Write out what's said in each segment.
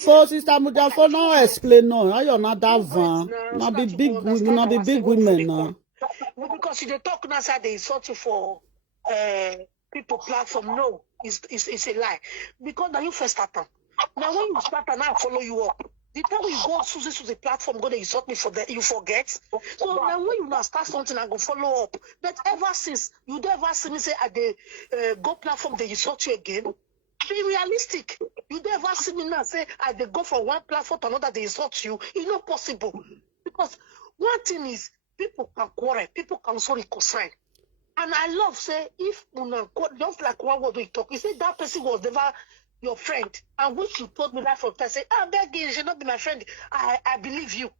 For Sister Mujafo, now explain no. How you not that van? Not be big women now. Because if they talk now, say they insult you for people platform. No, it's a lie. Because now you first start. Now when you start, now I follow you up. The time you go to the platform, go to insult me for that, you forget. So now when you now start something, I go follow up. But ever since you never see me say at the go platform, they insult you again. Be realistic. You never see me now say I they go from one platform to another, they insult you. It's not possible. Because one thing is people can quarrel, people can also reconcile. And I love say if just like one word we talk, you say that person was never your friend, and which you told me that from time, say, beg you should not be my friend. I believe you.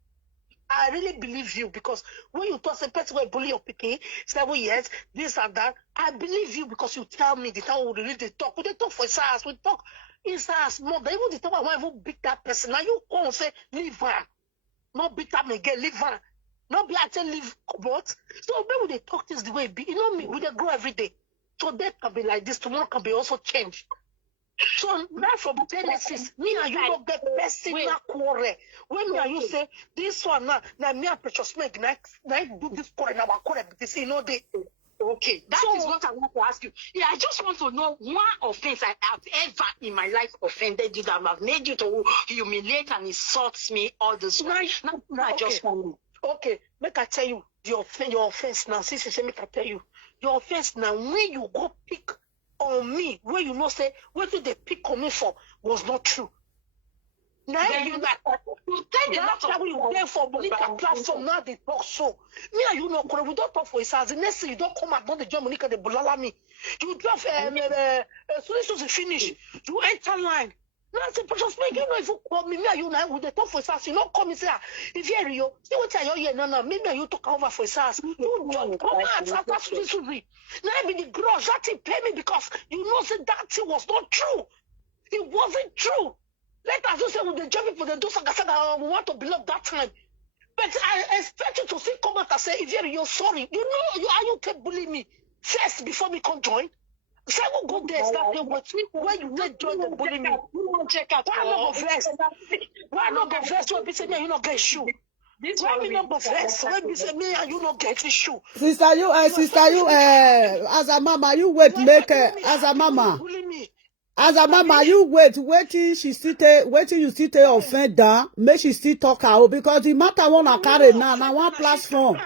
I really believe you, because when you talk, say person will bully your picking, 7 years, this and that, I believe you because you tell me the time we really talk. We talk for SARS, we talk in SARS more than even the time I want to beat that person. Now you come and say, leave her. Not beat them again, leave her. Not be actually leave but so maybe they talk things the way it be. You know me, we they grow every day. So that can be like this, tomorrow can be also changed. So now from Genesis, me and you don't get personal quarrel. When me and you say this one now me and Precious Meg now do this quarrel now quarrel because you know they okay. That is what I want to ask you. Yeah, I just want to know one offense I have ever in my life offended you that have made you to humiliate and insult me all this time. Now I just want to. Okay, make I tell you your offense now. Since you say make I tell you your offense now, when you go pick on me, where you know say what did they pick on me for was not true. Now you tell the last time you there for Monica platform now they talk so. Me and you know we don't talk for SARS. The next thing you don't come out, don't the join Monica they bulala me. You drop as soon as you finish, you enter line. Now I say, Precious Meg, you know if you call me and you now with the talk for SARS, you don't come and say, Ivie Eriyo, see what I hear no, maybe you talk over for SARS. You just come out after this. Now I be the grudge, that thing pay me because you know say that thing was not true. It wasn't true. Let us just say with the job people they do saga, we want to belong that time. But I expect you to see come out and say, Ivie Eriyo, sorry. You know you can bully me first before we can join. So I will go there and start there with me when you did join the bullying me. Check out. Why not go first? Why not go first when we say me and you not get shoe? Why we not go first when we say me and you not get shoe? Sister you, as a mama, you wait, make as a mama. As a mama, you waiting she still waiting you still take offend down, make she still talk out because the matter wanna carry now one platform.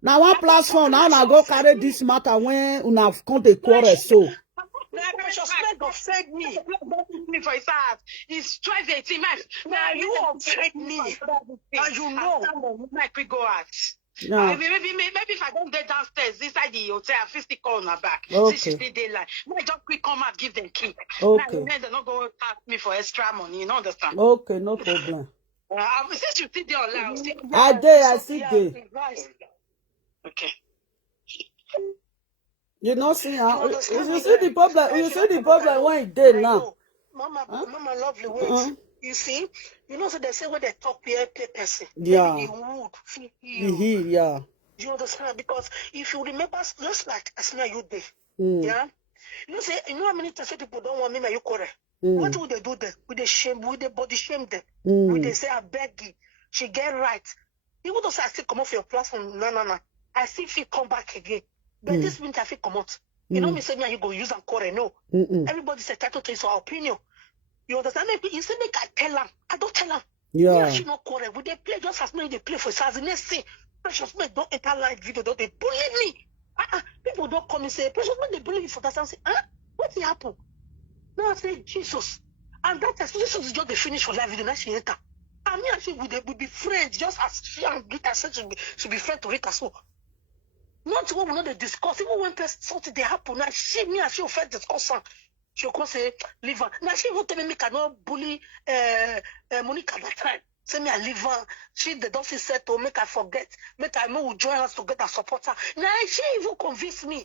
Now one platform now I go carry this matter when una come to quarrel so. Precious Meg offend me. For his heart. He's twice 18 months. Now you offend me. And you know. Like we go out. No. Maybe if I don't get downstairs inside the hotel, I feel still call on her back. Okay. Since she's daylight. I just quick come out, give them key. Okay. Now they're not going to ask me for extra money. You know understand? Okay, no problem. Since you sit there online, I see there. Okay. You know, see how you see the problem. You see the problem when it did now. Mama, lovely ways. You see, you know, so they say when they talk peer person, yeah, the wood, yeah. You understand? Because if you remember, just like as now you did, yeah. You know, say you know how many times people don't want me, now you correct. What would they do there? With the shame, with the body shame them. Would they say I beg you, she get right? Even though I still come off your platform, no. I still feel come back again. But this means I feel come out. You know me say me and you go use and quarrel. No. Everybody's entitled to his opinion. You understand? You say make I tell them. I don't tell them. Yeah. She not quarrel. We they play just as many they play for SARS. The next thing, Precious Meg don't enter live video. Don't they bully me? People don't come and say Precious Meg they bully me for that. I say, what did happen? Now I say Jesus. And that is Jesus is just the finish for live video. Now she enter. And me and she would be friends just as she and Rita said she be friends to Rita so. Not what we know they discuss. Even when something they happen, now me and she first discuss her. She'll come say, leave her. Now she won't tell me cannot bully Monica that time. Say me I leave her. They don't see set to make her forget. Make her will join us together, support her. Now she even convince me.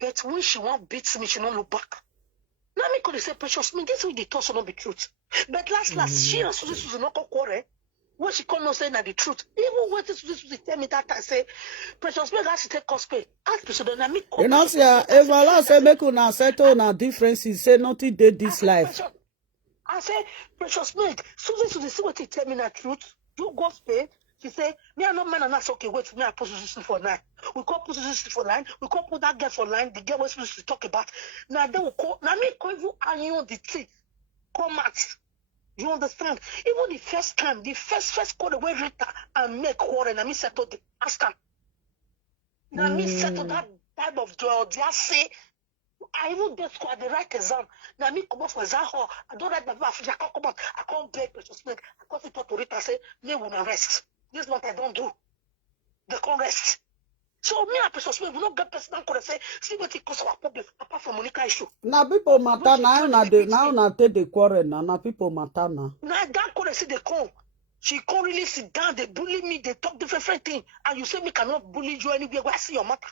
But when she won't beat me, she don't look back. Now me could say Precious Meg, this way they talk so not be truth. But last, she and Susie not quarrel. When she come not saying that the truth, even when this tell me that I say, Precious Meg has to take cosplay. Ask President and me. You know, see, if Allah say make una settle una differences, say nothing did this life. I say, precious Meg, Susie, see what you tell me the truth. You go Spain. She say, me and no man and that's okay. Wait for me, I put Susie for line. We call put Susie for line. We call put that girl for line. The girl was supposed to talk about. Now they will call. Now me call you and you the truth. Come out. You understand? Even the first time, the first call the way Rita and Meg quarrel, and me settle the ask her. Now me settle that type of joy. Just say. I even get school at the right exam. Now me come up for exam hall. I don't write my math. I can't come out. I can't beg precious Meg. I can't sit to Rita say, me will not rest. This is what I don't do. They can't rest. So me and precious Meg, we not get personal call and say, see what it costs our problem apart from Monica issue. Now people matter now na take the quarrel now people matter now. Now that call see they come. She can't really sit down. They bully me. They talk different things. And you say me cannot bully you anywhere where I see your matter.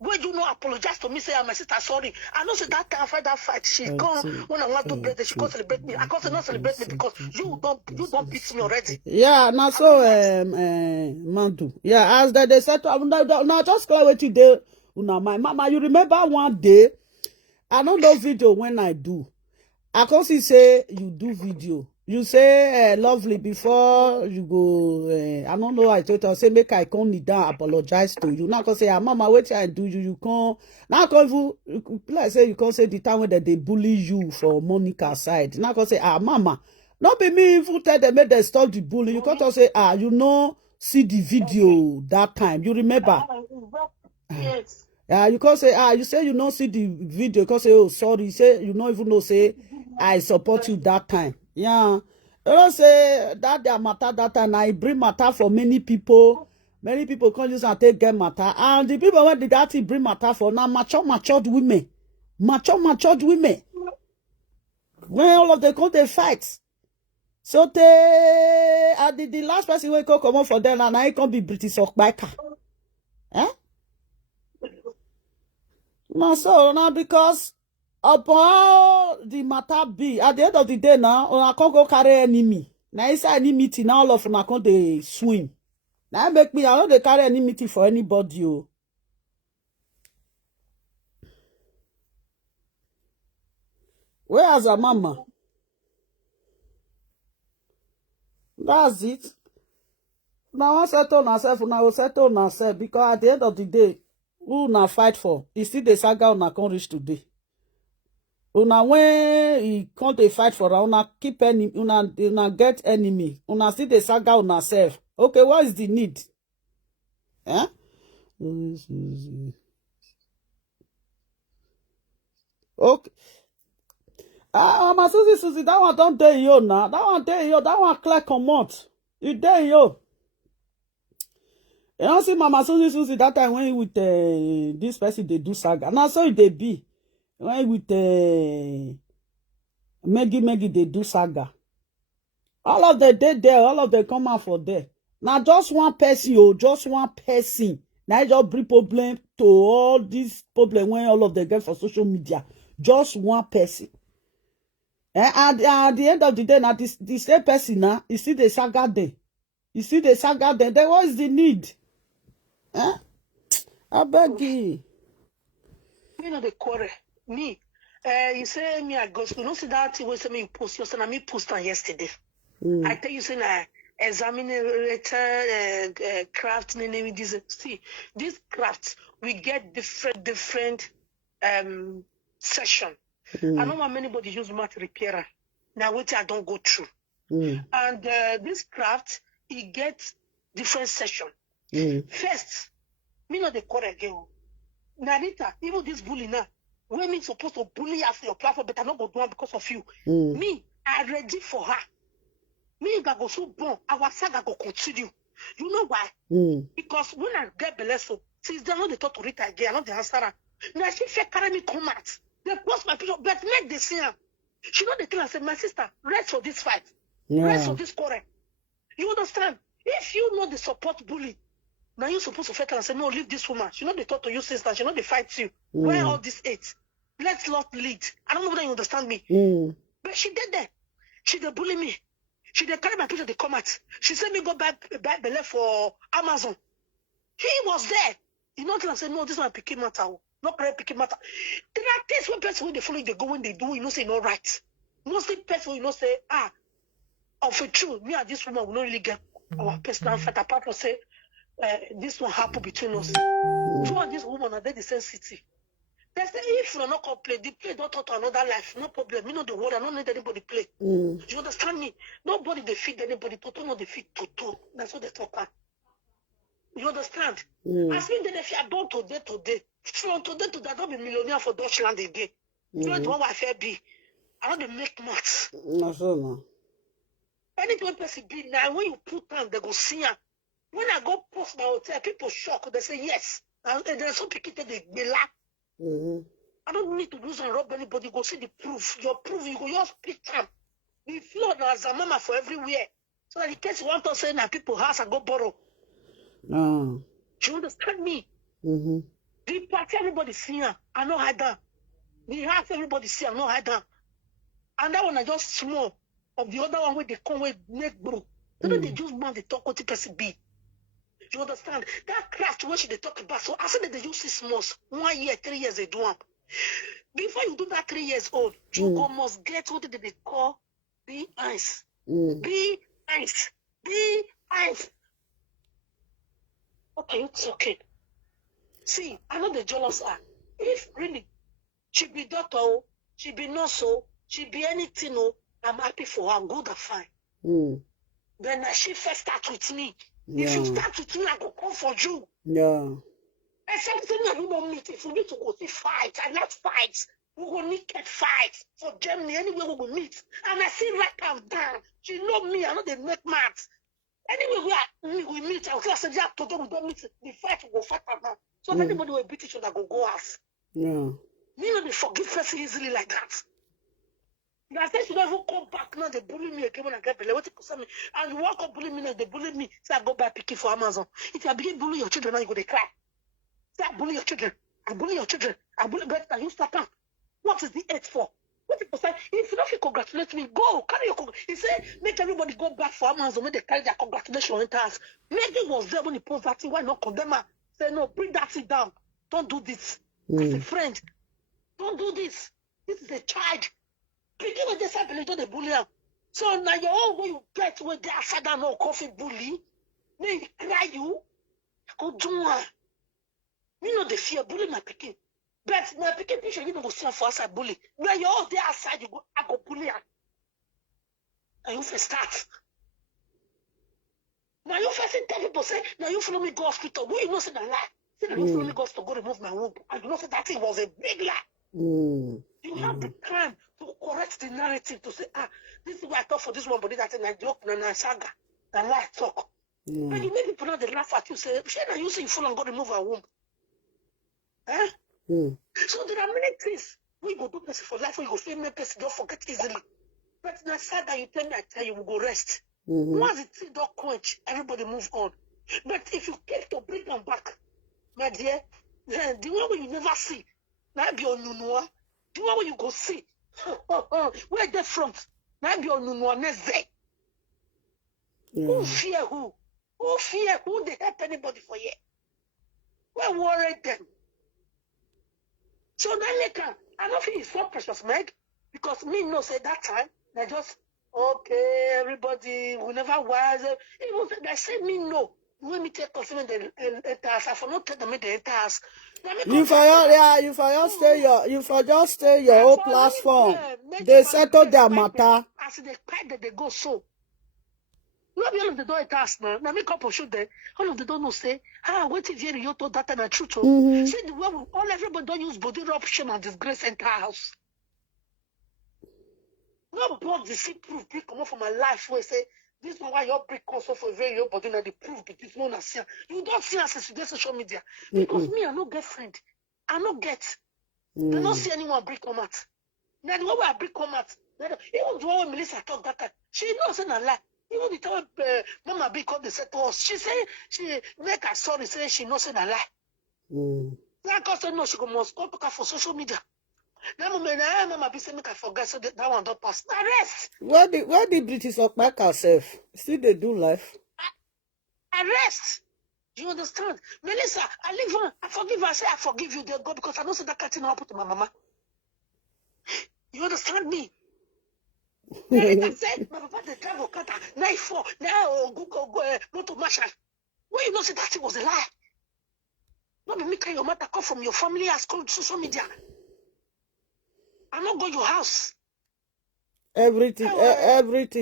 Why do you not apologize to me? Say, my sister, sorry. I know say that time after that fight, she come when I want to birthday, she can't celebrate me. I can't not celebrate me because you don't beat me already. Yeah, now so Mandu. Yeah, as they said now just clear what you do. Una my mama, you remember one day, I don't know video when I do. I can see say you do video. You say lovely before you go. I don't know. I told her say make I come kneel down apologize to you. Now I can say mama wait I do you can't. Now I can you like say you can't say the time when they bully you for Monica side. Now I can say mama, not be me if you tell them make they stop the bully. You can't say you know see the video that time. You remember? Yes. You can't say you say you don't see the video. You can't say oh sorry. You say you don't even know say I support you that time. Yeah, you don't say that their matter that time. I bring matter for many people. Many people can't use and take get matter. And the people when did that bring matter for now matured women. Matured women. When all of them come they fight. So the last person will come out for them and I can't be British or biker. Eh? No, so now because upon the matter be at the end of the day now, I can't go carry enemy. Now inside any meeting now all of them can't they swim. Now make me I don't they carry any meeting for anybody. Where is a mama? That's it. Now I settle myself, now I settle myself because at the end of the day, who na fight for? It's still the saga una can't reach today. Una when he can't dey fight for una keep enemy, una get enemy. Una still the saga una self. Okay, what is the need? Eh? Okay. My Susie, that one don't dey yo now. That one dey yo. That one clear comot. You dey yo. You don't see Mama Susie that time when with this person they do saga. Now so they be when with Maggie they do saga. All of them they there, all of them come out for there. Now just one person, just one person. Now just bring problem to all these problem when all of them get for social media. Just one person. And at the end of the day, now this same person now, you see the saga there. You see the saga there. Then what is the need? I beg you. Me know the quarrel. Me. You say me I go school. You know see that thing when say me post. You say me post on yesterday. I tell you say na examine craft name this. See this craft we get different session. I don't want anybody use mat repairer. Now what I don't go through. And this craft it gets different session. First, me not the quarrel girl. Narita, even this bully now, when me supposed to bully after your platform, but I not go do it because of you. Me, I ready for her. Me, I go so born, our saga go continue. You know why? Because when I get Beleso, since they know they talk to Rita again, I know the answer her. Now she fake carry me come out. They post my picture, but make the scene. She know the thing and said, my sister, rest for this fight. Rest for this quarrel. You understand? If you know the support bully, now you're supposed to fight and say, no, leave this woman. She know they talk to you, sister. She know they fight you. Where all this hate? Let's not lead. I don't know whether you understand me. But she did that. She did bully me. She did carry my picture, they come out. She said me go buy Bele for Amazon. He was there. You know what I said? No, this one picky matter. Not very picky matter. There are things when people when they follow you, they go when they do, you know, say no right. Mostly person, you know, say, of a truth, me and this woman will not really get our personal fight apart from say, this one happen between us. You and this woman are the same city. They say, if you're not going to play, the play don't talk to another life. No problem. Me know the word. I don't need anybody play. You understand me? Nobody defeat anybody. Toto no defeat Toto. That's what they talk about. You understand? As me, if you are born today. From today to that, don't be millionaire for Deutschland again. You know what I fair be. I want to make maths. No, so no. Anything person be now, when you put down, they go see her. When I go post my hotel, people shock. They say yes. And there's some people they laugh. I don't need to lose and rob anybody. Go see the proof. Your proof, you go just pick them. The flood as a mama for everywhere. So that in case you want to say that people house and go borrow. No. Do you understand me? The party everybody see her, I know hide down. The house everybody see her, I know hide down. And that one I just small of the other one where they come with neck bro. So they just want to talk what the person be. You understand? That craft where they talk about. So I said that they use 6 months, 1 year, 3 years they do them. Before you do that 3 years old, you must get what they call be ice. Be ice. Be ice. Okay, it's okay. See, I know the jealous are. If really she be doctor, she be nurse, she be anything, I'm happy for her, good and fine. Then she first start with me. If you start with me, I go come for you. Yeah. Except I don't meet. If we need to go see fight, I like fights. We go naked fight for Germany, anywhere we go meet. And I see right calm down. She know me, I know they make maths. Anyway, we meet, I'll say, yeah, today we don't meet. The fight will go fight now. So if anybody will beat each other, go off. Yeah. Me know they forgive person easily like that. I said, she don't even come back now. They bully me again when I get belay. What you me? And you walk up bully me now, they bully me. Say, I go buy picky for Amazon. If you begin bully your children now, you go, they cry. Say, I bully your children. I bully your children. I bully better. You start up. What is the age for? What people say? If you don't congratulate me, go. Carry your He said, make everybody go back for Amazon when they carry their congratulations in house. Maybe was there when he posed that thing. Why not condemn her? Say, no, bring that thing down. Don't do this. As a friend, don't do this. This is a child. Begin with this, I believe, don't they bully her. So now your own way you get with the outside and no coffee bully, then he cry you, go do her. Me know the fear bully my picking. But my picking picture, you know, go see for outside bully. When you're all there outside, you go, I go bully her. And you first start. Now you first tell people, say, now you follow me go hospital. Who you know say that lie? Say, now you follow me go hospital, go remove my womb. And you know say that thing was a big lie. You have the crime to correct the narrative to say, this is what I thought for this one, but that thing I joke, na saga, na lie talk. And you make people now they laugh at you, say, Shana, you say you full and go remove her womb. So there are many things we go do person for life, we go feel me person, don't forget easily. But na saga, you tell me, I tell you, we go rest. Once the thing don't quench, everybody move on. But if you keep to bring them back, my dear, then the one where you never see, now be on Nunua. The one where you go see. Where they from? Now be on Nunua next day. Who fear who? Who fear who? They help anybody for you? Where worry them? So then later, I don't think it's so precious, Meg, because me no say that time they just okay, everybody will never was. Even they say me no. When me take consumer the enters, I for not tell them the enters. You for just stay your whole platform. They settle their matter. As they fight that they go so. Not all of the door enters now. Now make up for shoot there. All of the don't know say, what if you told that and truth? See the way all everybody don't use body rupture and disgrace enter house. No body see proof they come up from my life where say this is why your break also for very your body now the proof because no na see. You don't see us today social media. Because me, I no get friend. I no get. They don't see anyone break come out. Now the way I break come out, even the one when Melissa talk that time, she knows say na lie. Even the time Mama B called the set to us, she say she make her sorry, say she knows say na lie. That cause no, she go must go talk for social media. Now Mama B say make I forget so that one don't pass. Arrest. Where the British back herself? Still they do life. Arrest. Do you understand? Melissa, I leave her. I forgive her. I say I forgive you, dear God, because I don't say that cat in happen to my mama. You understand me? Rita said, my papa, the drive Okada, 9-4, now go to Marshall. When you know say that thing was a lie. Not be me carry your matter come from your family has come to social media. I not go your house. Everything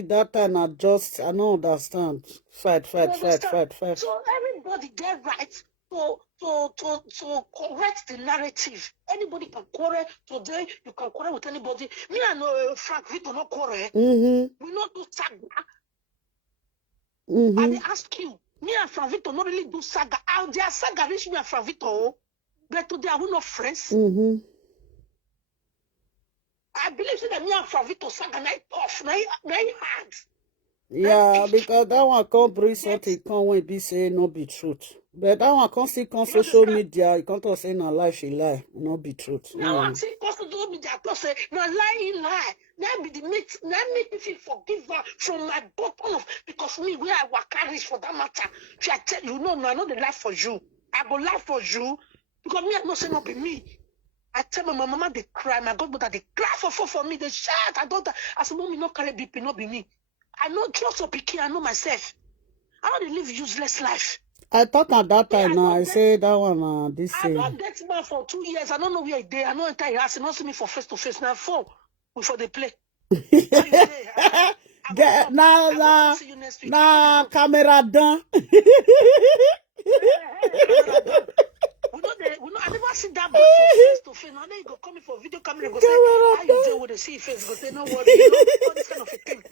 that time I just I don't understand. Fight. So everybody get right to correct the narrative. Anybody can quarrel today. You can quarrel with anybody. Me and Frank Vito no quarrel. We not do saga. I dey ask you. Me and Frank Vito not really do saga. How their saga reach me and Frank Vito, but today are we not friends? I believe that me and Frank Vito saga night tough, night hard. Yeah, because that one can't bring something come when be say no be truth. But that one can't see on social media, you can't say no lie, she lie, no be truth. Now I see on social media, I say no lie. Now be the make me feel forgive her from my bottom of because me where I work carry for that matter. I tell you no, I know the lie for you. I go lie for you because me I know say not be me. I tell my mama they cry, my godmother they cry for me, they shout. I don't. I say mommy no carry BP, not be me. I know trust of picking, I know myself. I want to live useless life. I thought at that time now, I say that one this I don't date man for 2 years. I don't know where they. I know entire house. Not see me for face to face. Now 4 before they play. Nah, camera done. We know, I never see that boy for face to face. Now they go come for video camera. Go say, how you deal with the see face? Go say, no worry. You know, all this kind of a thing.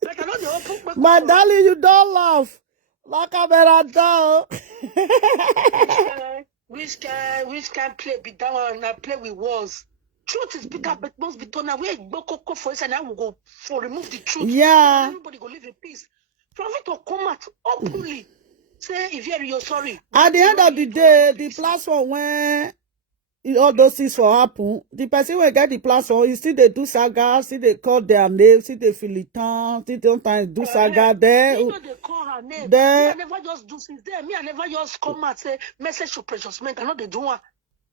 But I know they open. My darling, you don't laugh. My camera down. Which can play be that one and play with walls. Truth is bigger, but must be done. Now we go for this, and I will go for remove the truth. Yeah. Everybody go live in peace. From it to come out openly. Say Ivie Eriyo sorry. At the end of the day, the platform when all those things for happen, the person will get the platform, you still they do saga, still they call their name, still they feel it down, still sometimes do saga there. You know they call her name. There. Me, I never just do things there. Me, I never just come out say message to precious men. I know they do one.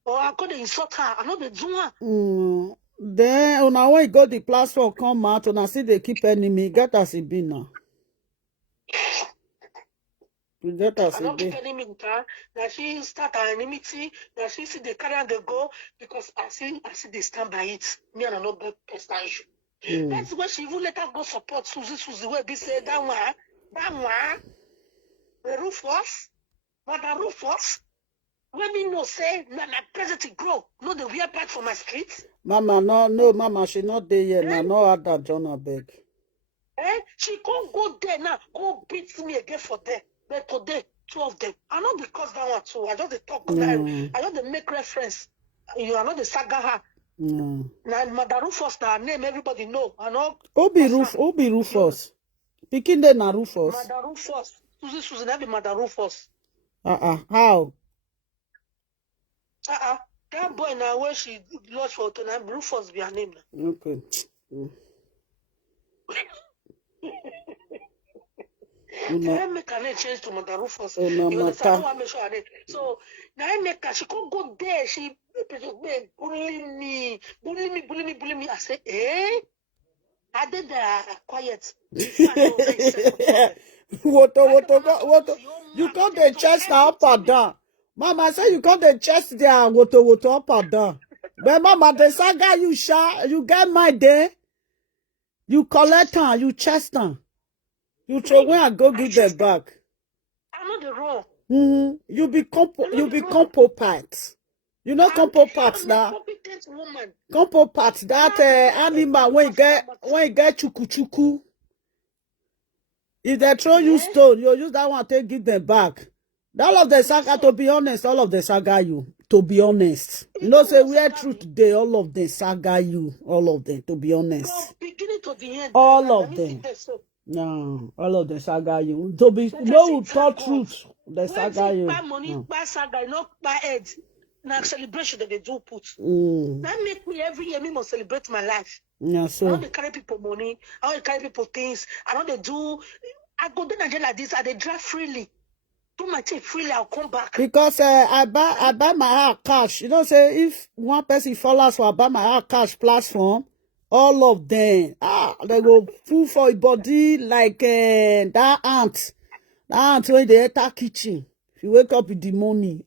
Or I could insult her. I know they do one. Then when you go the platform come out, and I see they keep enemy, get us it be now. I don't keep enemy with her. Now she start her enmity. Now she see they carry and they go because I see they stand by it. Me and I know bad personal issue. That's why she even let her go support Susie where be say that one, the Rufus, Mother Rufus. When me no say my president grow, no the wear part for my street. Mama, no, Mama, she not there yet. Now, no other John beg. She can't go there now. Go beat me again for there. But today, 2 of them. I know because that one too. I just the talk. I just the make reference. You are not the saga her. Now Mother Rufus, that name everybody know. I know. Obi Rufus. Picking the na Rufus. Mother Rufus. Susie, that be Mother Rufus. How? That boy now where she lost for tonight, Rufus be her name. Okay. I make her name change to Mother Rufus. You understand? I want to make sure her name. So now I make her, she can't go there. She bully me. I say, I did quiet. What? You got the chest up and down. Mama say you got the chest there, what up and down. But Mama, the saga you get my day. You collect her, you chest her. You throw away and go give them back. I know the role. You become parts. You know compo parts now. Compo parts that animal when you get chuku. If they throw you stone, you use that one to give them back. All of the saga, to be honest, all of the saga you. To be honest, you know, say where truth today, all of the saga you, all of them. To be honest, beginning to the end, all of them. No, all of the saga you. To be no talk truth, the saga you. Buy money, buy saga, not buy head. Now celebration that they do put. That make me every year me must celebrate my life. Yeah, so I don't they carry people money. I don't they carry people things. I don't they do. I go to Nigeria like this. I they drive freely. Do my thing freely. I'll come back. Because I buy my house cash. You know, say if one person follows for I buy my house cash platform, All of them. They go full for your body like that ant. That ant when they enter kitchen. If you wake up in the morning,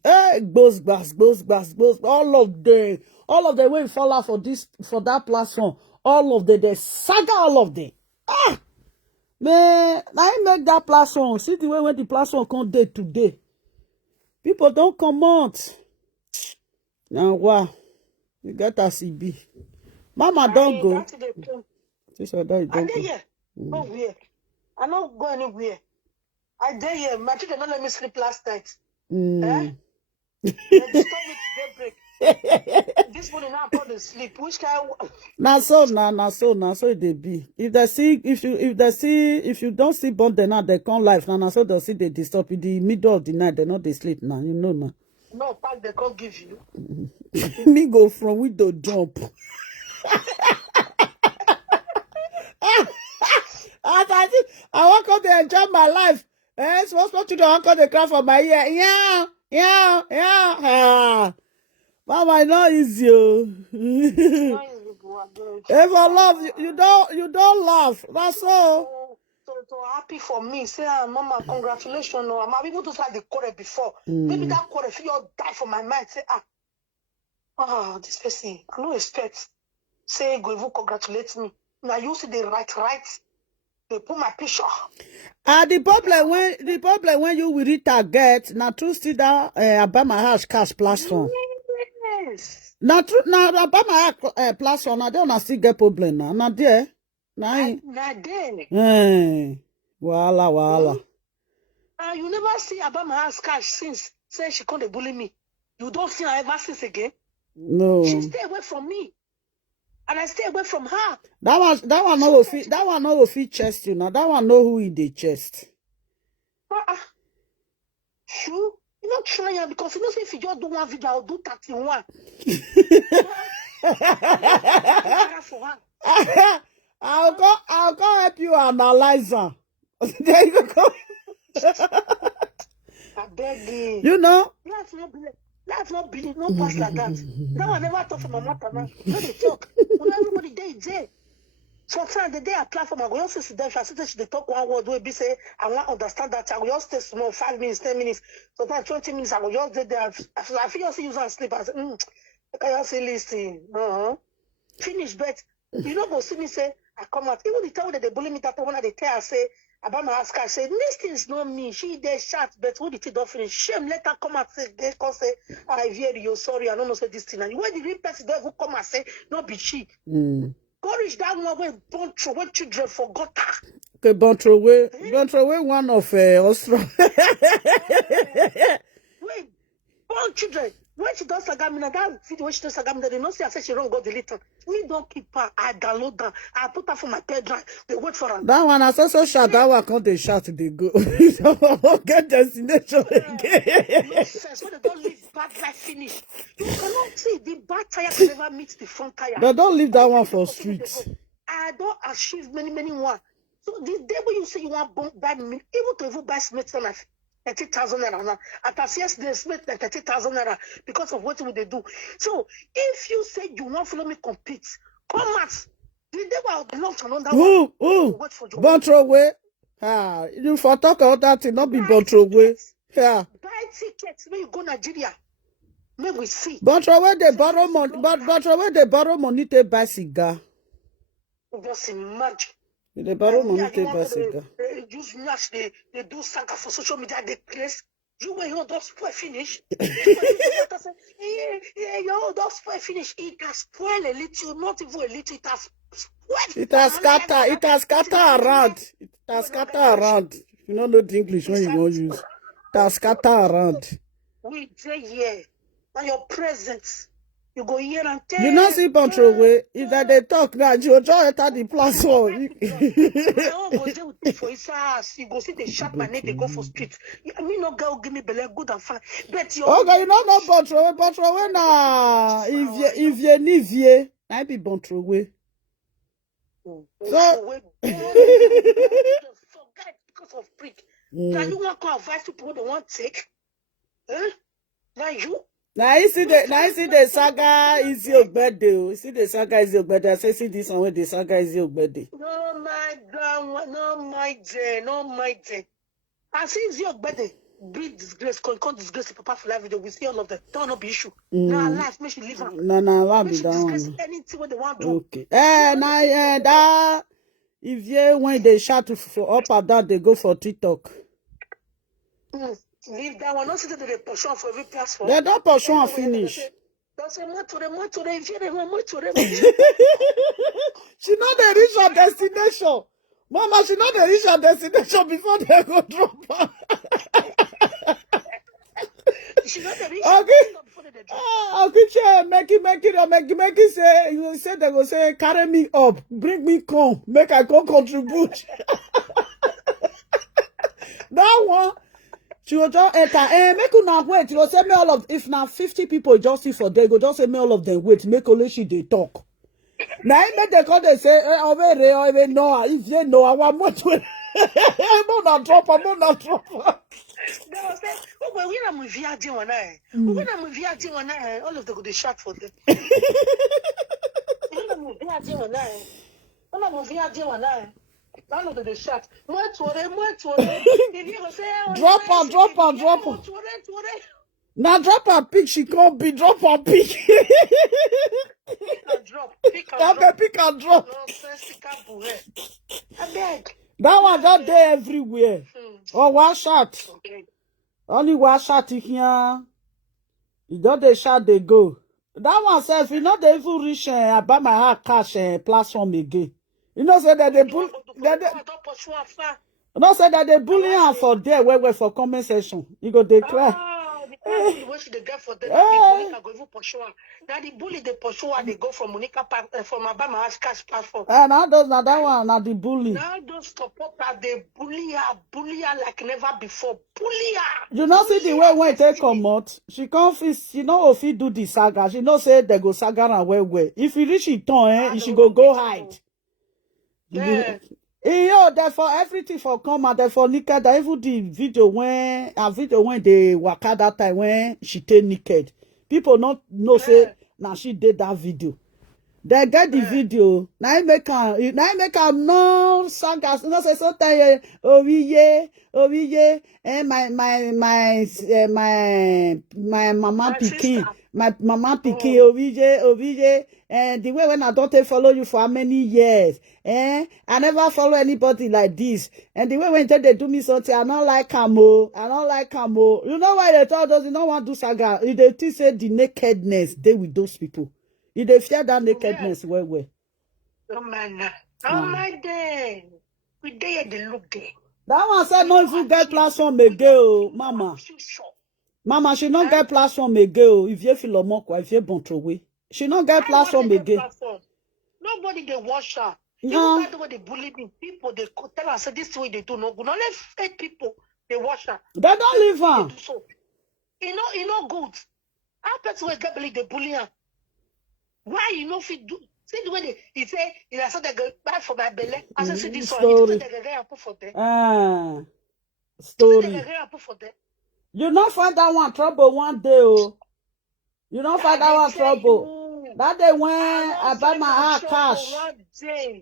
goes. All of them. All of them will fall out for that platform. All of them, they saga all of them. Man, I make that platform. See the way when the platform come day to day. People don't come out. Now, wow. You get a CB. Mama, don't go. This or that, you don't go. No where. I don't go anywhere. I dare here. My children don't let me sleep last night. They disturbed me to daybreak. This morning now I'm going to sleep. Which kind of... Now so they be. If you don't see born then now they come life now so they see they disturb in the middle of the night they not they sleep now you know now. No pack they can't give you. Me go from window jump. I want to enjoy my life. Small children want to cry for my ear. Yeah. Mama, it's not easy. If I love you don't laugh. That's all. So happy for me. Say, Mama, congratulations. I'm able to start the quarrel before. Maybe that quarrel feel die for my mind. Say, this person, I don't expect. Say, go even congratulate me. Now you see the right. They put my picture. The problem when you will retarget now to see that about my house cash platform. Yes. Now about my platform now they don't still get problem now. Now there. Now there. Wahala. You never see about my house cash since say she can't bully me. You don't see her ever since again. No. She stay away from me. And I stay away from her. That one no go fit chest you now. That one know who in the chest. You not trying because you know say if you just do one video, I'll do 31. I'll go help you analyze her. There you go. I beg you. You know? Let's not believe no pass like that. That one never talk for my mother now. No, they talk. When everybody there. Sometimes the day I apply for my go just sit there, she they talk one word, we say, I want to understand that I will just stay small, 5 minutes, 10 minutes, sometimes 20 minutes, I will just stay there. I feel just use and sleep. I say, I can just say listen. Finish, but you know go see me say, I come out. Even the time that they bully me that one they tell I say about my ask I say, this thing is not me. She they shot, but when the thing don't finish, shame let her come and say they can say, Ivie Eriyo, sorry, I don't know say this thing. And when the real person don't even come and say, no be she. Courage that one when born through when children forgot her. Okay, born through one of Austria. Wait, born children. When she does Sagamina, that video when she does Sagamina, they don't say I said she don't go delete her. Me don't keep her. I download her. I put her for my pen drive. They wait for her. That one I so shot. That one can't they shot they go. Get destination again. No sense. When they don't leave bad life finish. You cannot see the back tire can never meet the front tire. They don't leave that one for streets. I don't achieve many one. So the day when you say you want to buy me, even to even buy Smith on 30,000 naira now. At as yesterday, Smith 30,000 naira because of what would they do. So if you say you want to follow me compete, come out. The day I would love to know that one. Wait for your Bonthroway. You for talk about that thing, not be Bonthroway. Yeah. Buy tickets when you go Nigeria. Maybe we see. Bonthroway they borrow money. Bonthroway they borrow money to buy cigar. Just imagine. They borrow money to buy cigar. They use match. They do saga for social media. They place. You when you don't spoil finish. You don't spoil finish. It has spoiled a little, not even a little. It has spoiled. It has scattered around. It has scattered around. You don't know the English when you won't use. It has scattered around. We say here. And your presence. You go here and tell. You know see Bonthroway. If that they talk now, you just enter the platform. I won't go there with for his ass. You go see they shot my name, they go for street. I mean no girl give me belly good and fine. But you okay, you know not Bonthroway. Bonthroway na Ivie. I be Bonthroway. So forget because of prick. Can you want to advise people they want to take? Now you Now you see the saga is your birthday. You see the saga is your birthday. I say see this one where the saga is your birthday. No, my God, no, my dear, no, my dear. I see it's your birthday. Be disgrace, can't disgrace the papa for life video. We see all of them. Don't not be issue. Now life, make you live her. No, what Make be you that disgrace one? anything what they want to do. Okay. That if you when they shout for up and down, they go for TikTok. Leave that one. Not sit to the portion for every platform. They don't pursue and finish. Don't say more to the if you don't want more to them. She know they reach her destination. Mama, she know they reach her destination before they go drop her. She know they reach Okay. before they drop. Okay, make it say, you say they go say, carry me up, bring me come, make I go contribute. That one, she will just enter, make you not wait, you go say me all of, if now 50 people just see for them, go just say me all of them wait, make only she they talk. Now, make they call they say, over no, if you know, I want more to I'm not drop her. They will say, oh, well, we're not moving out one eye. We're not moving out one eye. All of them go to shot for them. We're not moving out one eye. We're not moving out one eye. All of them shot. More to them. If you go say, drop her. Now drop her pick, she can't be drop her pick. Pick and drop. No, Stick I beg. that one got there everywhere. Oh, one shot. Okay. Only one shot here. You don't they shot they go. That one says, you know they even reach I buy my heart cash platform again. You know say that they bully. You know say that they bully her for there where for comment section. You go declare. The way she get for them, Monica go even pursue her. Now the bully they pursue her, they go from Monica from Abama cash platform. Now that one, now the bully. Now those support her, they bully her like never before. Bully her. You know see the way when they come out, she can't fit, she know if he do the saga. She know say they go saga and where. If he reach it on, she go hide. Yeah. Yo, therefore everything for come and therefore Nika that even the video when they waka that time when she take naked. People not know say now she did that video. They get the video. Now I make her no sagas. No say so tired. Oh yeah, and my mama pikin. My mama pikin, OVJ, and the way when I don't follow you for how many years, I never follow anybody like this. And the way when they do me something, I don't like camo. You know why they told us you don't want to do saga? They think say the nakedness, they with those people. If they fear that nakedness, well. Oh man, oh my day. We there they look there. That one said no if you get platform again, mama. Mama, she not get platform again. If you feel more if you born through way. She not get platform again. Nobody they watch her. Even the way they bully me, people they tell her say this way they do no good. Only fake people they watch her. They don't leave her. So, you know good. How person will get believe they bully her? Why you know if you do? See the way he say I said they go bad for my belly. I said see this one. You think they get put for them? Story. They get put for them. You not find that one trouble one day, oh. You don't find that one trouble. That day when I buy my heart cash.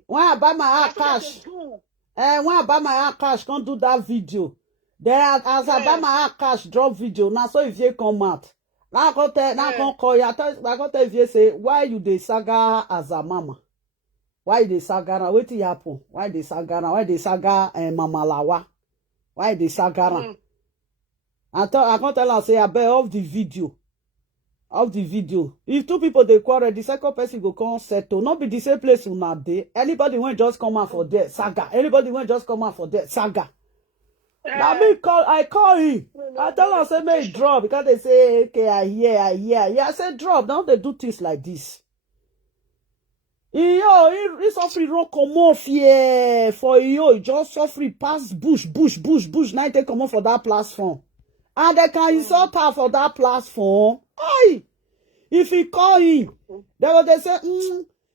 When I buy my heart cash. When I buy my heart cash, can't do that video. Then as I buy my heart cash, drop video. Now so if you come out. Now I can call you. I can tell if you say, why you the saga as a mama? Why the saga? What happen? Why the saga? Why the saga Mama Lawa? Why the saga? I can't tell her say I bet off the video. If two people they quarrel, the second person go come settle. Not be the same place una dey. Anybody when just come out for that saga. Anybody when just come out for that saga. Now I call him. I tell her say make drop because they say okay I hear. Yeah, I say drop. Now they do things like this. He suffer run come off here for you. Just suffer pass bush. Now they come off for that platform. And they can insult her for that platform. Aye. If he call him, they say,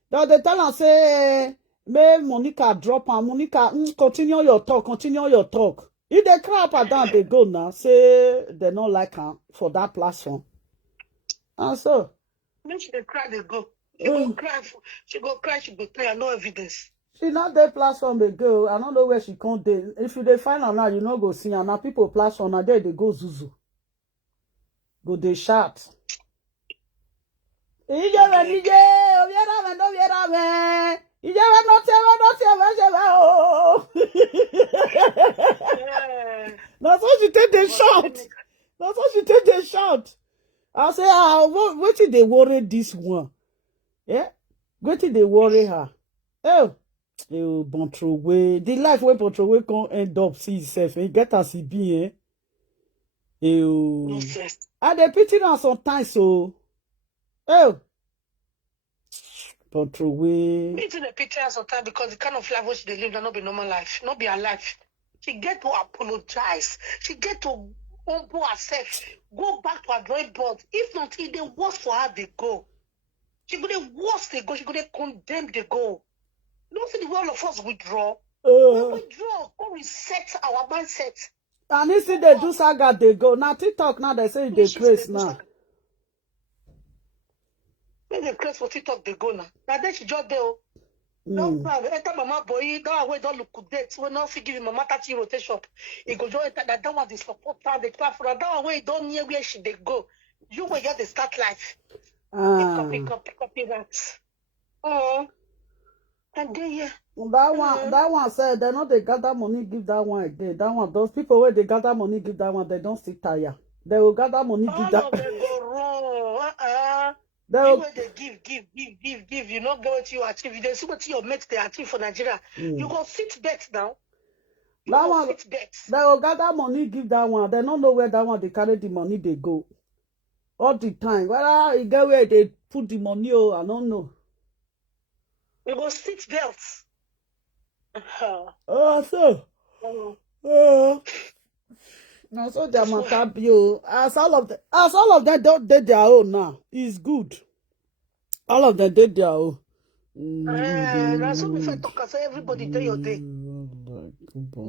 they tell her say, may Monica drop her. Monica, continue your talk. If they crap her down, they go now. Say they don't like her for that platform. And so, When she dey cry, they go. She go cry. She go cry. She go tell you no evidence. she not there platform they go. I don't know where she can't dey. If you dey find her now, you know go see her. Now people platform now there they go zuzu. Go they shout. Ìjọba níjẹ́ obiara me no biara me. Ìjọba no tell o. That's what she take the shout. That's what she take the shout. I say, what did they worry this one? Yeah? What did they worry her? Oh, Bontrowe. The life where Bontrowe can end up see itself. And get us be, eh? And they pity her sometimes, so. Oh. Bontrowe. Me too, the picture sometimes because the kind of life which they live, that not be normal life, not be her life. She get to apologize. She get to humble herself, go back to her drawing board. If not, if they worse for her, they go. She go the worst they go. She go they condemn they go. You don't see the way all of us withdraw. We withdraw, go reset our mindset. And you see they do saga, they go. Now TikTok now they say they craze now. When they craze for TikTok, they go now. Now then she just there. No problem. Enter mama boy, that way don't look good. We not give mama 30 rotation. It go just enter that one the support her, the clap for her. That way don't near where she they go. You will get the start life. Pick up that. Oh. And then yeah. That one said they know they gather money, give that one again. That one, those people where they gather money, give that one, they don't still tire. They will gather money, give that. All of them go wrong. They will... They give. You not get what you achieve. They see what your mates they achieve for Nigeria. You go sit bet now. That one, they will gather money, give that one. They don't know where that one they carry the money they go. All the time. Whether you get where they put the money, I don't know. We go sit belts. So. Now so they matter you. As all of them don't did their own now. It's good. All of them did their own. That's what if I talk and say everybody day your day.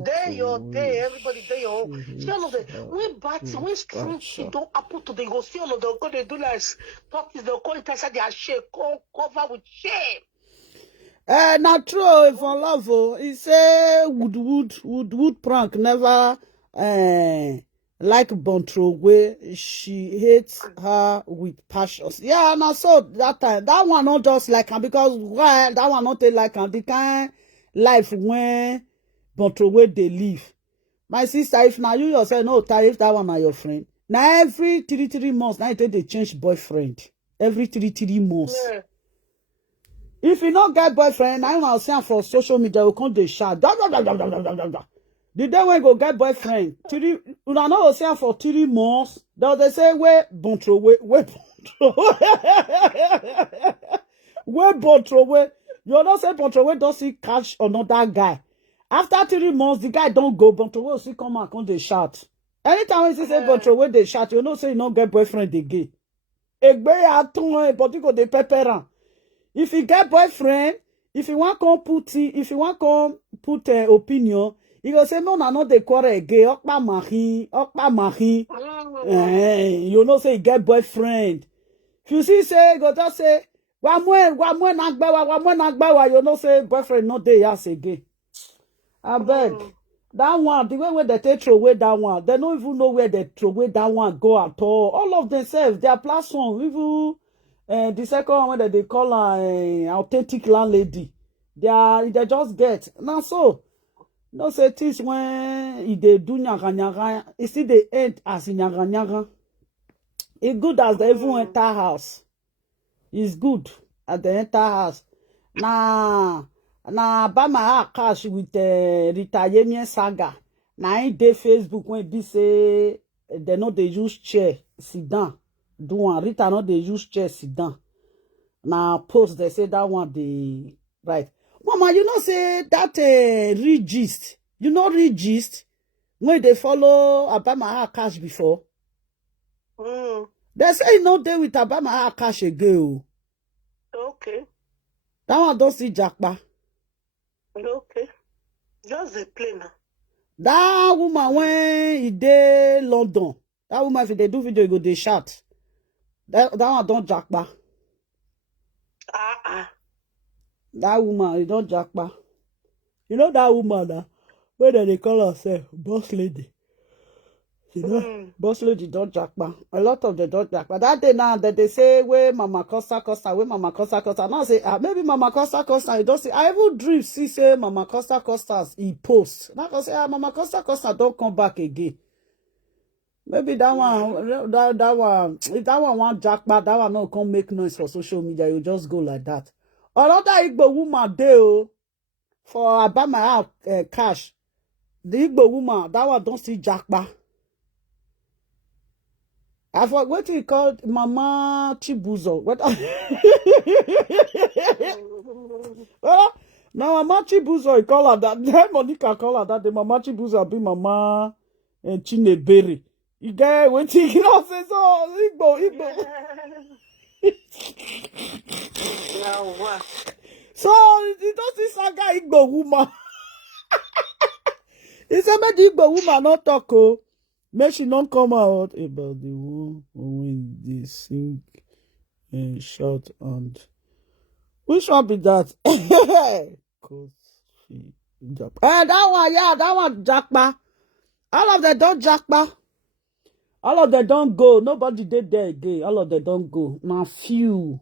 Day your day, everybody day your own. See all of them. When bad, when strong shit don't happen to them, go see all of them. Go they do like talkies, they'll call it inside their shame, cover with shame. Not true for love. He say wood prank never like Bontrowe. She hates her with passions. Yeah, and I saw that time. That one not just like her because why that one not like her. The kind life when Bontrowe they live. My sister, if now you yourself no tie if that one are your friend. Now every 3 months, now they change boyfriend. Every 3 months. Yeah. If you not get boyfriend, I will say for social media, you come the shout. The day when go get boyfriend, you know say for 3 months. They say where Bontrowe. You don't say Bontrowe don't see catch another guy. After 3 months, the guy don't go. Bontrowe will see come and come the shout. Anytime you say Bontrowe they shout, you know say you don't get boyfriend again. Egbe aton but you go the pepper. If you get boyfriend, if you want come put opinion, you go say no, not the quarrel again. Okpa mahi. You know say you get boyfriend. If you see say go just say wamwe nagbawa. You know say boyfriend not there yes again. I beg that one the way they take throw away that one, they don't even know where they throw away that one go at all. All of themselves, their platform, even. The second one that they call her authentic landlady, they just get now so. No say this when they do nyaga, it still they end as nyaga. It's good as they even enter house. It's good at the enter house. Now Bama cash with Rita saga. Now in the Facebook when they say they know they use chair sit down. Do one Rita no they use chair sit down. Now post they say that one they right. Mama, you know say that regist. You know regist when they follow Abama cash before. They say no day with Abama cash again. Okay. That one don't see Jackpa. Okay. Just a plane. That woman when he dey London. That woman if they do video, you go they shout. That one don't jackpa. That woman, you don't jackpa. You know that woman where they call herself boss lady. You know, boss lady don't jackpa. A lot of the don't jackpa. That day now that they say where Mama Costa, where Mama Costa. Now say maybe Mama Costa. You don't see. I even dream see say Mama Costa he post. Now I say Mama Costa don't come back again. Maybe that one, that one, if that one want jackpot, that one not come make noise for social media. You just go like that. Another Igbo woman there for I buy my house cash. The Igbo woman, that one don't see jackpot. I forgot what he called Mama Chibuzo. What? Well, now Mama Chibuzo, he call her that. Then Monica call her that. The Mama Chibuzo be Mama Chineberry. You get what you know? Say so Igbo. So he don't see saga Igbo woman. He said, "Make the Igbo woman not talk. Oh, make she not come out about the one when they sing and shout and which one be that? Cause she that one, yeah, that one jackpa. All of them don't jackpa. All of them don't go. Nobody did there again. All of them don't go. Now few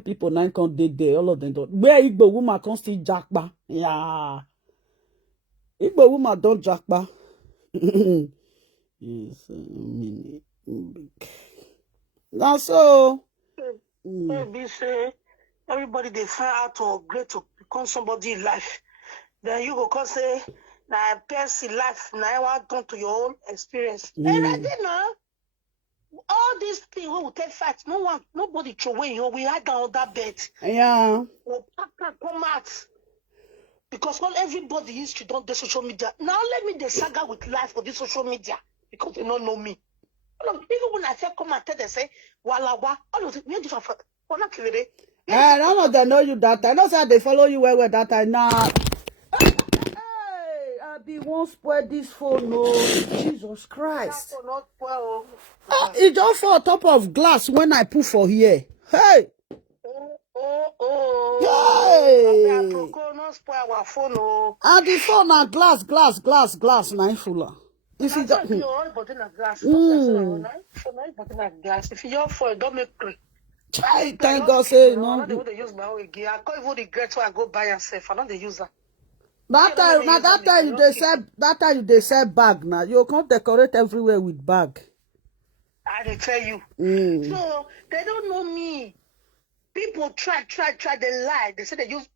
people now can't did there. All of them don't. Where Igbo woman can't see jackpa? Yeah. Igbo woman don't jackpa. Yes, now so. Maybe say everybody they find out or great to become somebody in life. Then you go come say, "Na person life. Now I want to turn to your own experience." And I didn't know. All these things we will take facts. Nobody throw away. We had down that bed. Yeah. We'll come out. Because not everybody used to do the social media. Now let me the saga with life for this social media. Because they don't know me. Even when I say come and tell them say, Wahala, all of it, we are different. None of them know you that I know say they follow you well that I now. I be won't spoil this phone, no. Jesus Christ. It just fall on top of glass when I put for here. Hey. Hey. And the phone na glass, na fuller. If you don't. If you for don't make play. Thank God say no. I don't use my own again. I can't even regret why I go buy yourself. I don't use that. That time you they sell bag now. You can't decorate everywhere with bag. I tell you. So they don't know me. People try, they lie. They say they use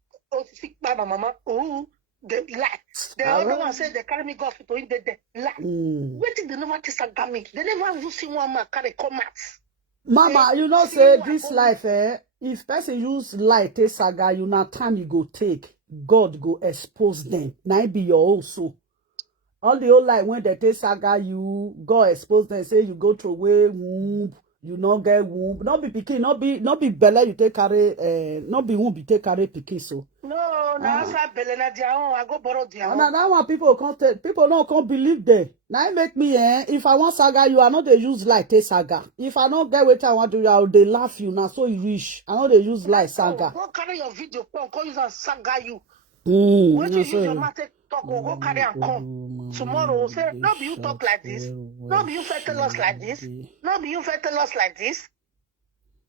by my mama. Oh, they lie. The other one said they carry me go hospital in they lie. Wait till they never taste a me. They never even see one man carry come out. Mama, you know say this life, if person use lie take saga, you na time you go take. God go expose them. Now it be your also. All the old lie when they take saga, you go expose them. Say you go through away womb, you not get womb. Not be pikin, not be belle you take carry. Not be womb you take carry pikin so. No, outside belle na their own. I go borrow their own. And that one people don't believe them. Now it make me if I want saga you, I know they use lie take saga. If I don't get what I want to do, I will they laugh you now. So you wish I know they use lie saga. Go carry your video, go use and saga you. When you use your mouth talk, go carry and come. Tomorrow we'll say, no be you talk like this. No be you fair tell us like this. No be you fair tell us like this.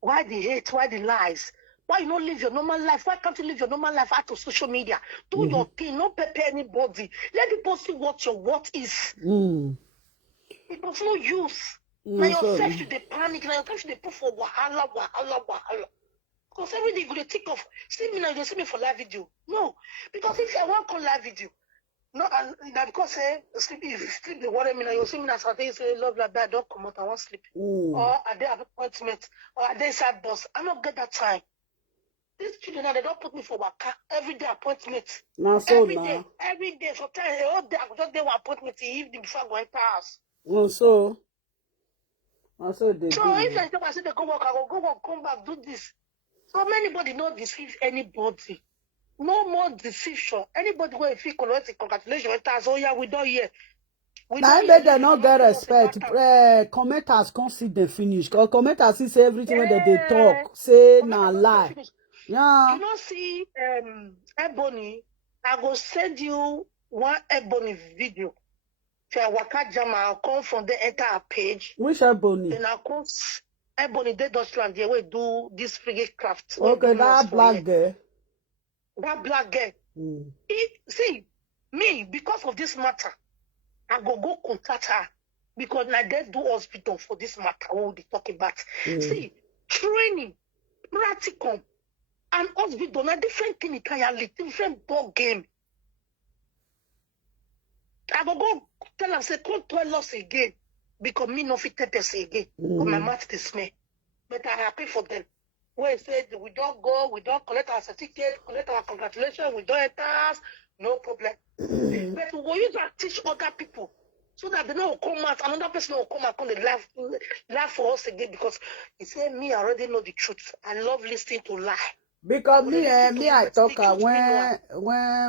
Why the hate? Why the lies? Why you not live your normal life? Why can't you live your normal life out of social media? Do your thing, not prepare anybody. Let people see what your what is. It was no use. Now yourself should they panic, now yourself should they put for wahala. Because every day you go to think of, see me now, you see me for live video. No. Because if I want to call live video, no, and because sleep, if you sleep, they worry me now, you see me now, Saturday, say, love like that, don't come out, I want sleep. Or are they have appointment, or are they sad boss? I don't get that time. These children now, they don't put me for waka. Every day appointment. Every day. Sometimes the whole day I go just do one appointment in the evening before I go enter house. So if I say they go work, I go work, come back, do this. So anybody not deceive anybody. No more deception. Anybody go if you collect congratulations, oh yeah, we don't hear. Now make them not get respect. Commenters can't see them finish. Cause commenters say everything when they talk, say na lie. Yeah. You know, see, Ebony, I go send you one Ebony video. If I waka jam, I'll come from the entire page. Which Ebony? Then I'll come Ebony, they Dutchland, they will do this frigate craft. Okay, that black girl. That black girl. See, me, because of this matter, I go contact her. Because now they do hospital for this matter, what we talk about. See, training, practicum, and hospital, now different thing entirely, different ball game. I go tell her, say, come tell us again, because me no fit tell us again, because my mouth is smell. But I'm happy for them. Where they said, we don't go, we don't collect our certificate, collect our congratulations, we don't enter us, no problem. But we will use to teach other people, so that they don't come out, another person will come out and they laugh for us again, because he said, me, I already know the truth. I love listening to lie. Because me, I talk when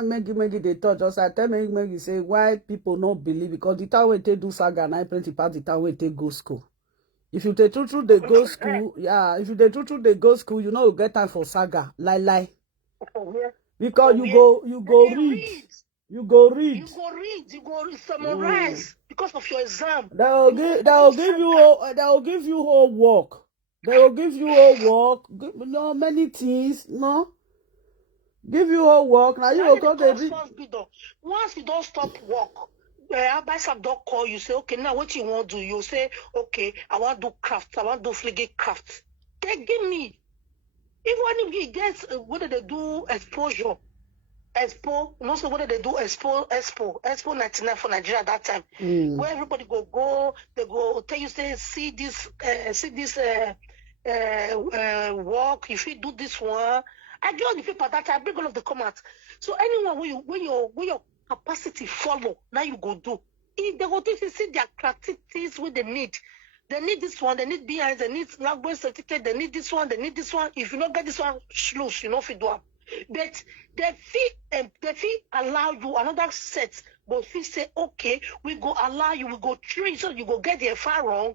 Maggie they talk, just I tell Maggie say why people not believe, because the time when they do saga and I plenty part the time when they go school. If you take true they go school, yeah. If you take true they go school, you know you get time for saga, lie. Because you go read. You go read, you go summarize because of your exam. They'll give you whole work. They will give you whole work, many things, no. Give you whole work. Now you will come to once you don't stop work, Abisab don't call you, say, okay, now what you want to do? You say, okay, I want to do crafts, I want to do frigate crafts. They give me. Even if you get whether they do exposure, Expo, also whether they do Expo 99 for Nigeria at that time, where everybody go, they go tell you, say, see this work, if you do this one, I get all the people that I bring all of the comments. So anyone when your capacity follow, now you go do. If they go to see their creativities what they need. They need this one, they need behinds, they need language certificate, they need this one, they need this one. If you don't get this one, schluss, you know if you do it. But they feel allow you another set, but if you say, okay, we go allow you, we go train, so you go get the far wrong.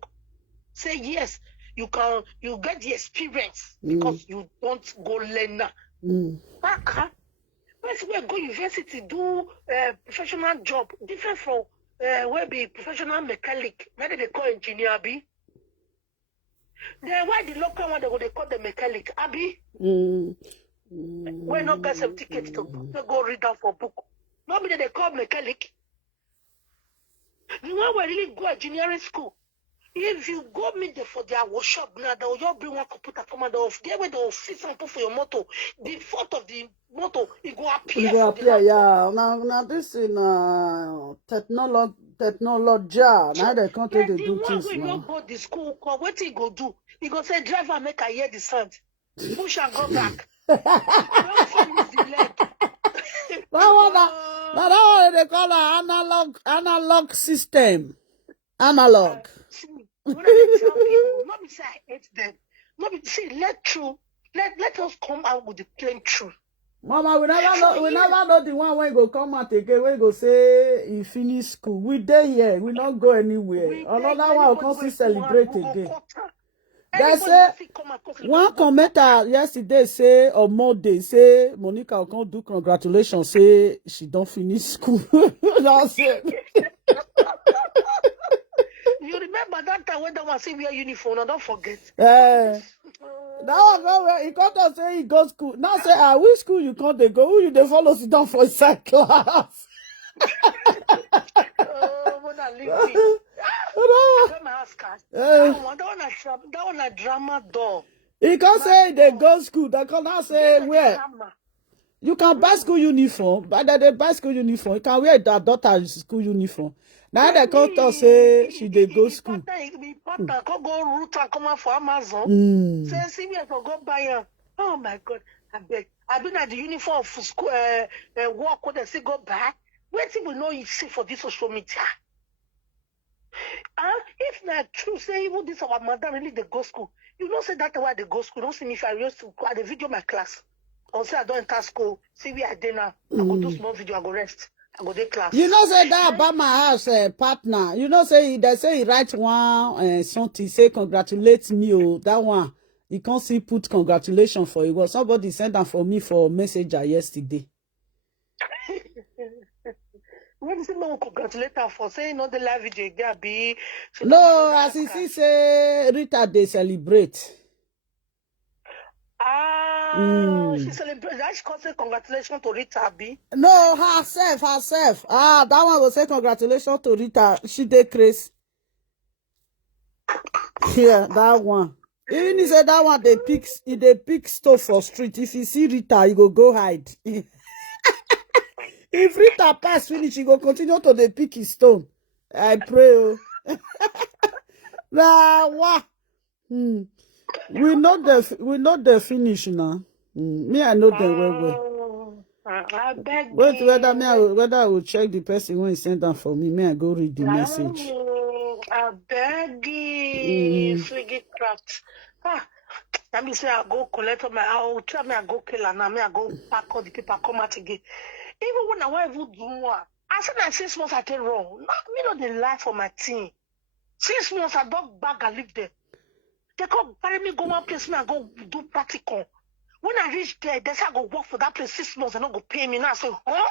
Say yes, you get the experience because you don't go learn. Once we go university, do professional job, different from where be professional mechanic, maybe they call engineer be. Then why the local one they call the mechanic, Abi? When not get some tickets to go read down for book. Nobody they call mechanic. You know we really go engineering school. If you go meet them for their workshop now, they will just bring one computer come and they will fix something for your motor. The fault of the motor, it will appear. It will appear, yeah. Now this in technology. Now they can't do things now. The one when you go to school, what he go do? He go say, driver, make I hear the sound. Push and go back. Don't finish the leg. That one they call an analog system. Analog. When I tell people, not be say I hate them. Not be say let us come out with the plain truth. Mama, we never know the one when go come out again, when go say he finish school. We there here, we not go anywhere. Another one will come to celebrate again. They say one commenter yesterday say or more day say Monica will come do congratulations, say she don't finish school. That's it. You remember that time when that one say wear uniform, no, don't forget. That one go he come to say he go school. Now say which school you come they go? Who you they follow sit down for inside class? When I leave me. I got my house card. That one a drama door. He can't say they go school. They can't say where. You can buy school uniform, but they buy school uniform. You can wear their daughter's school uniform. Now they come to say she they go school. Can go route and come out for Amazon. Say see me for go buy her. Oh my God, I beg. I've been at the uniform for school work when they say go buy. Wait till we know you see for this social media. If not true, say even this our mother really they go school. You don't say that why they go school. Don't see me if I used to I video my class. Or say I don't enter school. See where I did now. I go do small video, I go rest. I go to class. You know, say that about my house partner. You know, say they say he write one something, say congratulate me. Oh, that one. He can't see put congratulations for you. Well, somebody sent that for me for messenger yesterday. When is it no congratulate her for saying not the live video Gabi? No, as he see say Rita they celebrate. She celebrated. She can't say congratulations to Rita B. No, herself. That one will say congratulations to Rita. She did Chris. Yeah, that one. Even he said that one they pick stuff for street. If you see Rita, you go hide. If Rita pass finish, he go continue to the pick his stone. I pray. Nah, what? We know the finish now. Me, I know them well. I beg Wait, you. whether I will check the person when he sent that for me. May I go read the message? I beg you, frigate craft. Let me say I go collect all my. I'll try me. I go kill her now. Me I go pack all the people come out again. Even when I want to do one, I said that 6 months I did wrong. Me not the lie for my team. 6 months I don't bag and leave them. They come carry me go one place. Me I go do practical. When I reach there, they say I go work for that place 6 months and not go pay me. Now I say, huh?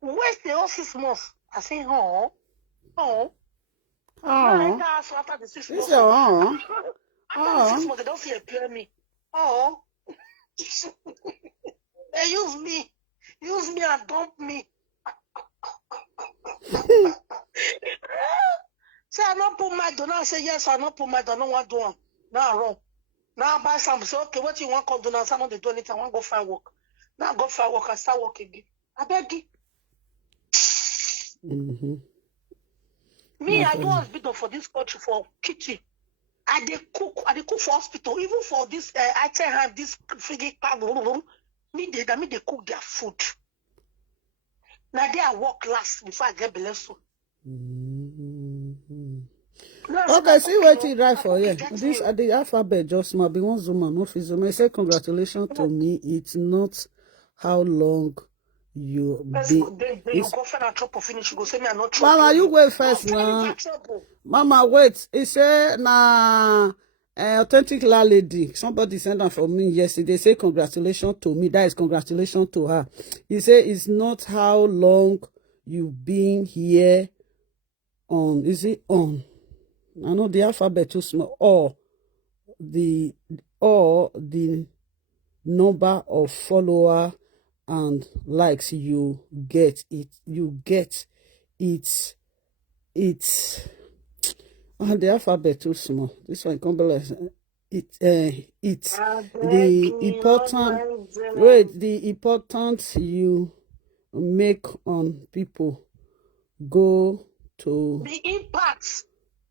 Where's the whole 6 months? I say, huh? Oh. I ask after the 6 months. After the 6 months, they don't see a pay me. Oh. They use me and dump me. Say I not put my donor. I say yes, I not put my donor. What do one? Now I wrong. Now I buy some. Say okay, what you want? Come do now? I not do anything. I want to go find work. Now I go find work. I start work again. I beg you. Me, I do hospital for this country for kitchen. I dey cook for hospital. Even for this, I tell her this frigate me they cook their food. Now they I work last before I get blessed. Okay, see what he write for you. This at the alphabet just might be one zoom and no zoom. I say congratulations to me. It's not how long you be. You go find a trouble finish. You go say me I'm not trouble. Mama, you wait first now. Mama, wait. He say na authentic lady. Somebody sent that for me yesterday. Say congratulations to me. That is congratulations to her. He say it's not how long you've been here on. Is it on? I know the alphabet too small. Or the number of follower and likes you get it. It's the alphabet too small. This one can be like it's the important you make on people go to the impact.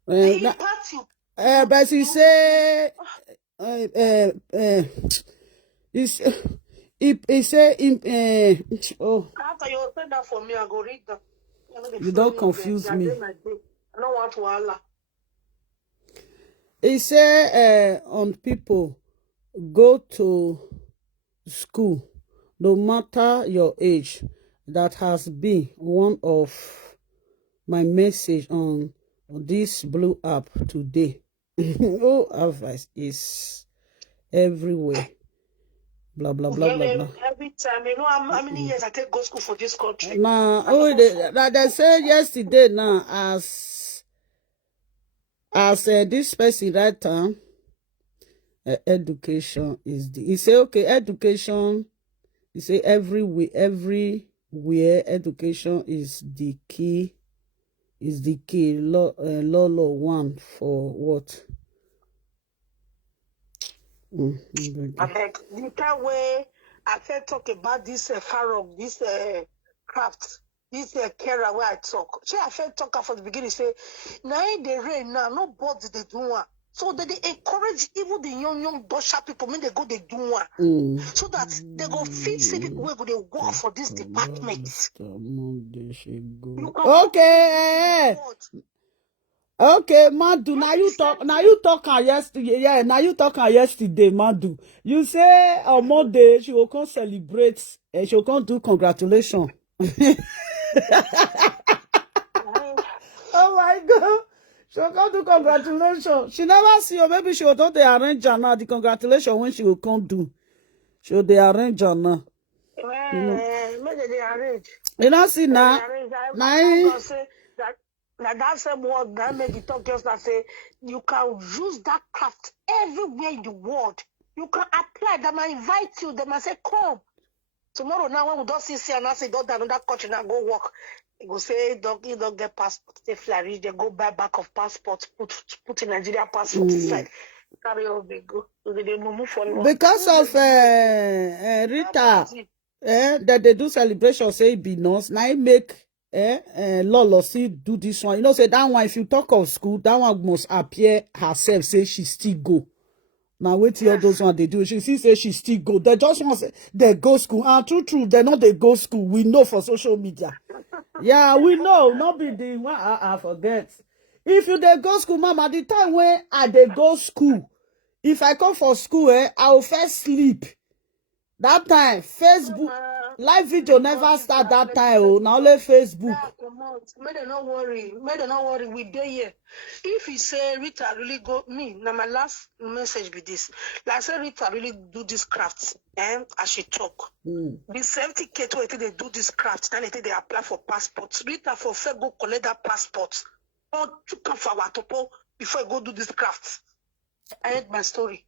But he say he say after you say that for me, I go read that. You don't confuse me. I don't want Wahala. He say on people go to school, no matter your age. That has been one of my message on this blue app today. Oh, advice is everywhere. Blah blah blah blah blah. Every time, you know how many years I take go school for this country. Nah, they say yesterday now as this person right time education is the. He say okay, education. He say everywhere education is the key. Is the key. Lolo one for what? The time way I can talk about this farm, this craft, this carer where I talk. So I felt talk from the beginning say, now in the rain now, nobody they do one. So that they encourage even the young dosha people when they go they do one. So that they go fit see people where go they work for this department. Okay. Okay, Madu, now you talk on yesterday. Yeah, now you talk on yesterday, Madu. You say on Monday she will come celebrate and she will come do congratulations. Oh my God. She will come do congratulations. She never see you. Maybe she will do the arrange her now. The congratulations when she will come do. She will the arrange her now. Maybe they arrange. You know, see now. Now say that that same word that made the talk just that say you can use that craft everywhere in the world. You can apply. They might invite you. They might say, "Come tomorrow." Now when we don't see and I say, "Don't another country now go work." You go say, "You don't get passport." They fly reach. They go buy back of passport. Put in Nigeria passport inside. Carry on. They go. So they move for long. Because of Rita. That they do celebration, say it be nice. Now it make Lolo see do this one. You know, say that one, if you talk of school, that one must appear herself, say she still go. Now wait till all those one they do. She see say she still go. They just want to say they go school. And true, they know they go school. We know for social media. Yeah, we know. Not be the one I forget. If you they go school, mama, the time when I they go school, if I come for school, I will first sleep. That time, Facebook, live video never start that time. Oh, now only Facebook. May they not worry. We dey here. If you say Rita really go, me, now my last message be this. Like I say Rita really do this craft, as she talk. The 70K where they do this craft, then they apply for passports. Rita for fair go collect that passport. Or to come for our topo before I go do this craft. I heard my story.